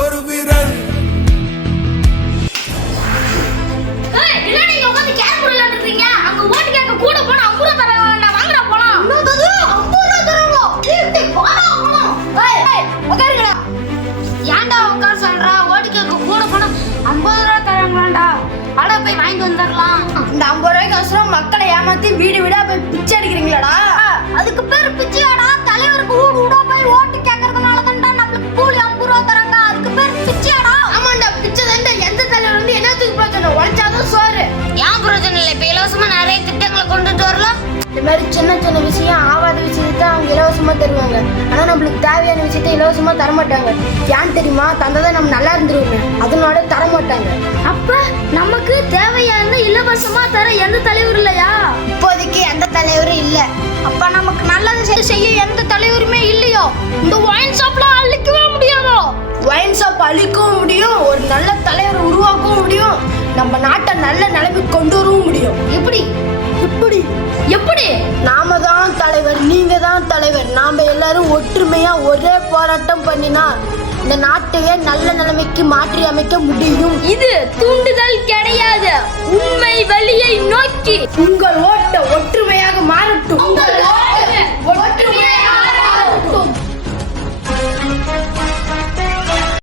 ஒரு விரல். கூட போனா 50 ரூபா தரேன் வாங்கடா போலாம். இன்னொரு 50 ரூபா தரேங்க. டேய் போடா போலாம். ஏய் உட்காருங்கடா. ஏன்டா உட்கார சொல்றா? ஓடி கேக்க கூட போனா 50 ரூபா தரேங்கடா. அட போய் வாங்கிட்டு வந்துறலாம். இந்த 50 ரூபாய்க்கு அவசரம் மக்களை ஏமாத்தி வீடு வீடா போய் பிச்சை அடிக்கிறீங்களாடா? அதுக்கு பேர் பிச்சையாடா? தலைவருக்கு ஊடு ஊடா போய் ஓட்டு கேக்குறதுனால தான்டா நமக்கு கூலி 50 ரூபா தராங்க. அதுக்கு பேர் பிச்சையாடா? ஆமாண்டா பிச்சை தான்டா. எந்த தலைவர் வந்து என்னத்துக்கு பிரச்சனை? உழைச்சாதான் சோறு. ஏன் பிரச்சனை இல்லை? இப்ப இலவசமா நிறைய திட்டங்களை கொண்டுட்டு வரலாம். இந்த மாதிரி சின்ன சின்ன விஷயம் ஆவாத விஷயத்தை அவங்க இலவசமா தருவாங்க. ஆனா நம்மளுக்கு தேவையான விஷயத்த இலவசமா தரமாட்டாங்க. ஏன் தெரியுமா? தந்ததான் நம்ம நல்லா இருந்துருவோங்க. அதனால தரமாட்டாங்க. அப்ப நமக்கு தேவையான இலவசமா தர எந்த தலைவர் இல்லையா? இப்போதைக்கு எந்த தலைவரும் இல்ல. அப்ப நமக்கு நல்லது செய்ய எந்த தலைவருமே இல்லையோ? இந்த ஒயின் ஷாப்லாம் அழிக்கவே முடியாதோ? ஒயின் ஷாப் அழிக்கவும் முடியும், ஒரு நல்ல தலைவரை உருவாக்கவும் முடியும், நம்ம நாட்டை நல்ல நிலைமைக்கு கொண்டு வரவும் முடியும். எப்படி எப்படி எப்படி? நாம தான் தலைவர், நீங்க தான் தலைவர். நாம எல்லாரும் ஒற்றுமையா ஒரே போராட்டம் பண்ணினா இந்த நாட்டையே நல்ல நிலைமைக்கு மாற்றி அமைக்க முடியும். இது தூண்டுதல் கிடையாது, உண்மை வழியை நோக்கி உங்கள் ஓட்ட ஒற்றுமையாக மாறட்டும்.